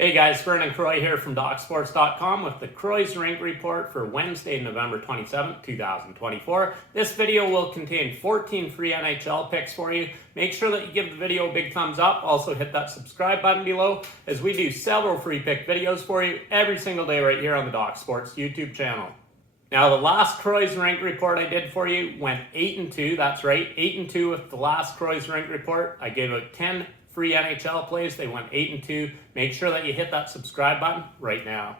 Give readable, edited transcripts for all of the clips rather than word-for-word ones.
Hey guys, Vern and Croy here from DocSports.com with the Croy's Rink report for Wednesday, November 27th, 2024. This video will contain 14 free NHL picks for you. Make sure that you give the video a big thumbs up. Also hit that subscribe button below as we do several free pick videos for you every single day right here on the Doc Sports YouTube channel. Now, the last Croy's Rink report I did for you went 8-2. That's right, 8-2 with the last Croy's Rink report. I gave out 10 free NHL plays. They went 8-2. Make sure that you hit that subscribe button right now.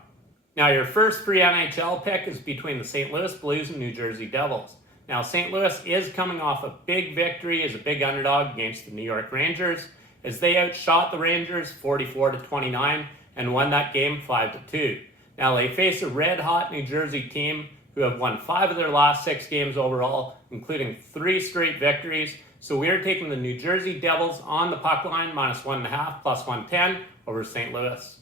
Now, your first free NHL pick is between the St. Louis Blues and New Jersey Devils. Now, St. Louis is coming off a big victory as a big underdog against the New York Rangers as they outshot the Rangers 44-29 and won that game 5-2. Now, they face a red-hot New Jersey team who have won 5 of their last 6 games overall, including 3 straight victories. So we are taking the New Jersey Devils on the puck line, -1.5, +110 over St. Louis.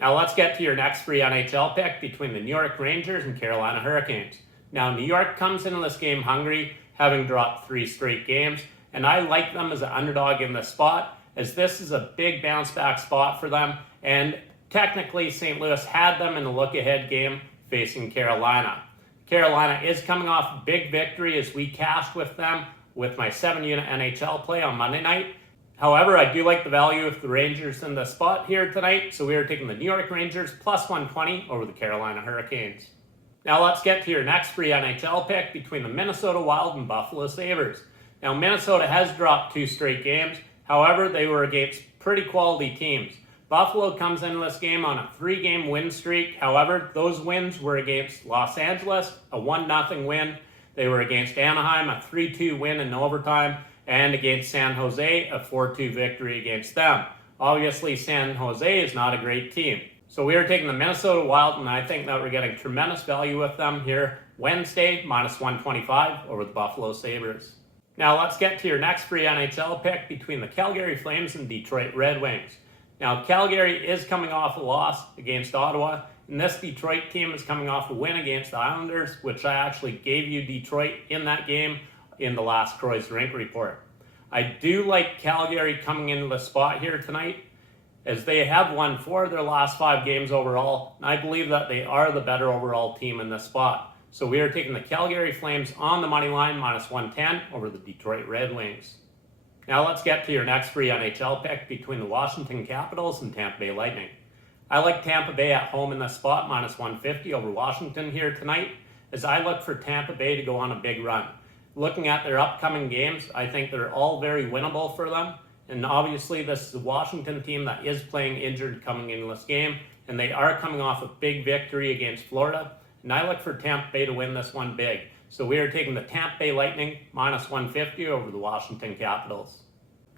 Now let's get to your next free NHL pick between the New York Rangers and Carolina Hurricanes. Now New York comes into this game hungry, having dropped 3 straight games, and I like them as an underdog in this spot, as this is a big bounce back spot for them, and technically St. Louis had them in a look-ahead game facing Carolina. Carolina is coming off a big victory as we cashed with them with my 7-unit NHL play on Monday night. However, I do like the value of the Rangers in the spot here tonight, so we are taking the New York Rangers +120 over the Carolina Hurricanes. Now let's get to your next free NHL pick between the Minnesota Wild and Buffalo Sabres. Now Minnesota has dropped 2 straight games, however they were against pretty quality teams. Buffalo comes into this game on a 3-game win streak, however those wins were against Los Angeles, a 1-0 win. They were against Anaheim, a 3-2 win in overtime, and against San Jose, a 4-2 victory against them. Obviously, San Jose is not a great team. So we are taking the Minnesota Wild, and I think that we're getting tremendous value with them here Wednesday, -125 over the Buffalo Sabres. Now let's get to your next free NHL pick between the Calgary Flames and Detroit Red Wings. Now Calgary is coming off a loss against Ottawa, and this Detroit team is coming off a win against the Islanders, which I actually gave you Detroit in that game in the last Croy's Rink report. I do like Calgary coming into the spot here tonight, as they have won 4 of their last 5 games overall, and I believe that they are the better overall team in this spot. So we are taking the Calgary Flames on the money line, -110 over the Detroit Red Wings. Now let's get to your next free NHL pick between the Washington Capitals and Tampa Bay Lightning. I like Tampa Bay at home in the spot, -150 over Washington here tonight, as I look for Tampa Bay to go on a big run. Looking at their upcoming games, I think they're all very winnable for them, and obviously this is a Washington team that is playing injured coming into this game, and they are coming off a big victory against Florida, and I look for Tampa Bay to win this one big. So we are taking the Tampa Bay Lightning, -150 over the Washington Capitals.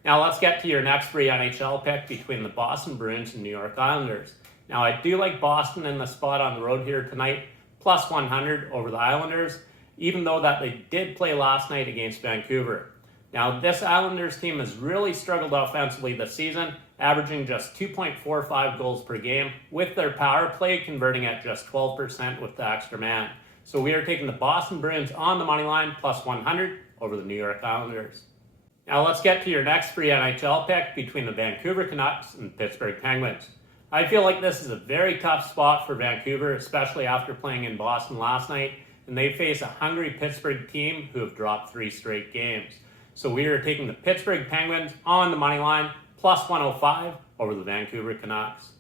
Now let's get to your next free NHL pick between the Boston Bruins and New York Islanders. Now I do like Boston in the spot on the road here tonight, +100 over the Islanders, even though that they did play last night against Vancouver. Now this Islanders team has really struggled offensively this season, averaging just 2.45 goals per game, with their power play converting at just 12% with the extra man. So we are taking the Boston Bruins on the money line, +100 over the New York Islanders. Now let's get to your next free NHL pick between the Vancouver Canucks and Pittsburgh Penguins. I feel like this is a very tough spot for Vancouver, especially after playing in Boston last night, and they face a hungry Pittsburgh team who have dropped 3 straight games. So we are taking the Pittsburgh Penguins on the money line, +105 over the Vancouver Canucks.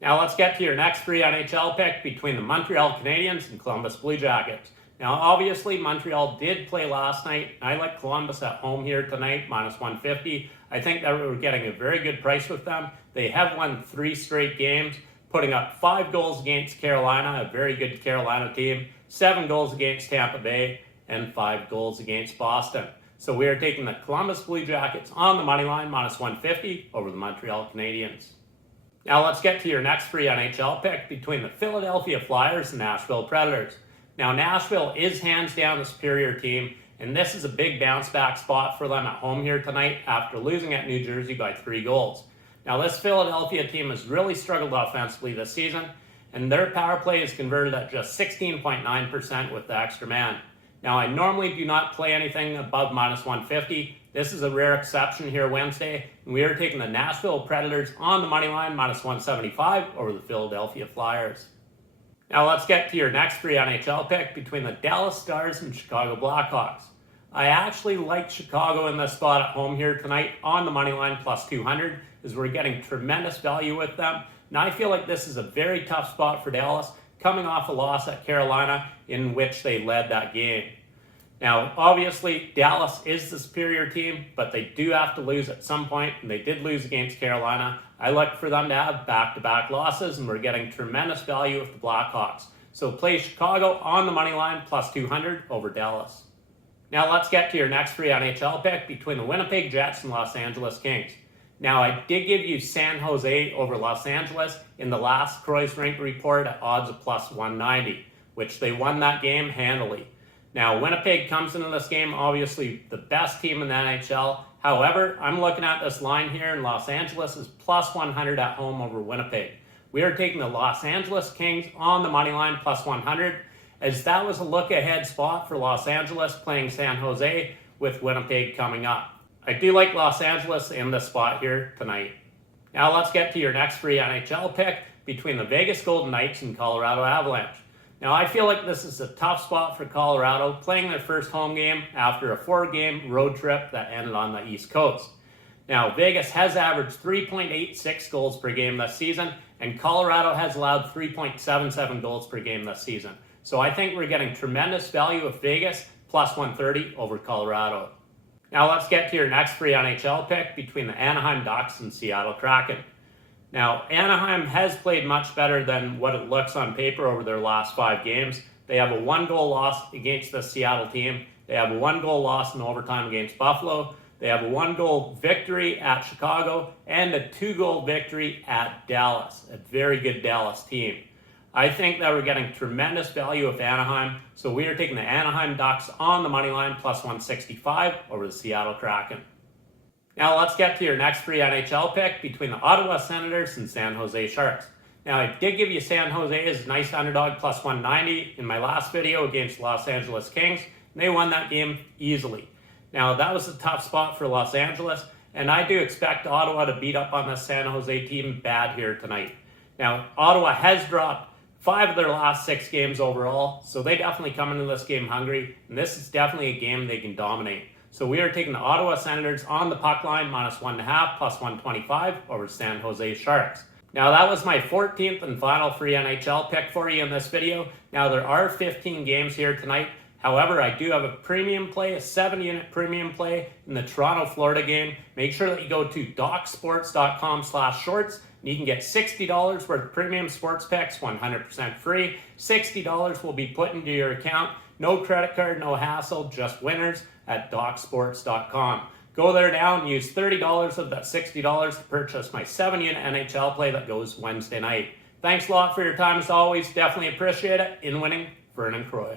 Now let's get to your next free NHL pick between the Montreal Canadiens and Columbus Blue Jackets. Now obviously Montreal did play last night, and I like Columbus at home here tonight, -150. I think that we're getting a very good price with them. They have won 3 straight games, putting up 5 goals against Carolina, a very good Carolina team, 7 goals against Tampa Bay, and 5 goals against Boston. So we are taking the Columbus Blue Jackets on the money line, -150 over the Montreal Canadiens. Now let's get to your next free NHL pick between the Philadelphia Flyers and Nashville Predators. Now Nashville is hands down the superior team, and this is a big bounce back spot for them at home here tonight after losing at New Jersey by 3 goals. Now this Philadelphia team has really struggled offensively this season, and their power play is converted at just 16.9% with the extra man. Now I normally do not play anything above -150. This is a rare exception here Wednesday, and we are taking the Nashville Predators on the money line -175 over the Philadelphia Flyers. Now let's get to your next free NHL pick between the Dallas Stars and Chicago Blackhawks. I actually like Chicago in this spot at home here tonight on the money line +200, as we're getting tremendous value with them. And I feel like this is a very tough spot for Dallas, coming off a loss at Carolina in which they led that game. Now, obviously, Dallas is the superior team, but they do have to lose at some point, and they did lose against Carolina. I look for them to have back-to-back losses, and we're getting tremendous value with the Blackhawks. So play Chicago on the money line +200 over Dallas. Now let's get to your next free NHL pick between the Winnipeg Jets and Los Angeles Kings. Now, I did give you San Jose over Los Angeles in the last Croy's Rink report at odds of +190, which they won that game handily. Now, Winnipeg comes into this game, obviously the best team in the NHL. However, I'm looking at this line here, and Los Angeles is +100 at home over Winnipeg. We are taking the Los Angeles Kings on the money line +100, as that was a look-ahead spot for Los Angeles playing San Jose with Winnipeg coming up. I do like Los Angeles in this spot here tonight. Now let's get to your next free NHL pick between the Vegas Golden Knights and Colorado Avalanche. Now, I feel like this is a tough spot for Colorado, playing their first home game after a 4-game road trip that ended on the East Coast. Now, Vegas has averaged 3.86 goals per game this season, and Colorado has allowed 3.77 goals per game this season. So I think we're getting tremendous value with Vegas, +130 over Colorado. Now let's get to your next free NHL pick between the Anaheim Ducks and Seattle Kraken. Now, Anaheim has played much better than what it looks on paper over their last 5 games. They have a 1-goal loss against the Seattle team. They have a 1-goal loss in overtime against Buffalo. They have a 1-goal victory at Chicago and a 2-goal victory at Dallas, a very good Dallas team. I think that we're getting tremendous value with Anaheim, so we are taking the Anaheim Ducks on the money line +165 over the Seattle Kraken. Now let's get to your next free NHL pick between the Ottawa Senators and San Jose Sharks. Now, I did give you San Jose as a nice underdog +190 in my last video against Los Angeles Kings, and they won that game easily. Now, that was a tough spot for Los Angeles, and I do expect Ottawa to beat up on the San Jose team bad here tonight. Now, Ottawa has dropped 5 of their last 6 games overall, so they definitely come into this game hungry, and this is definitely a game they can dominate. So we are taking the Ottawa Senators on the puck line -1.5 +125 over San Jose Sharks. Now that was my 14th and final free NHL pick for you in this video. Now there are 15 games here tonight. However, I do have a premium play, a 7-unit premium play in the Toronto, Florida game. Make sure that you go to docsports.com/shorts and you can get $60 worth of premium sports picks, 100% free. $60 will be put into your account. No credit card, no hassle, just winners at docsports.com. Go there now and use $30 of that $60 to purchase my 7-unit NHL play that goes Wednesday night. Thanks a lot for your time as always. Definitely appreciate it. In winning, Vern and Croy.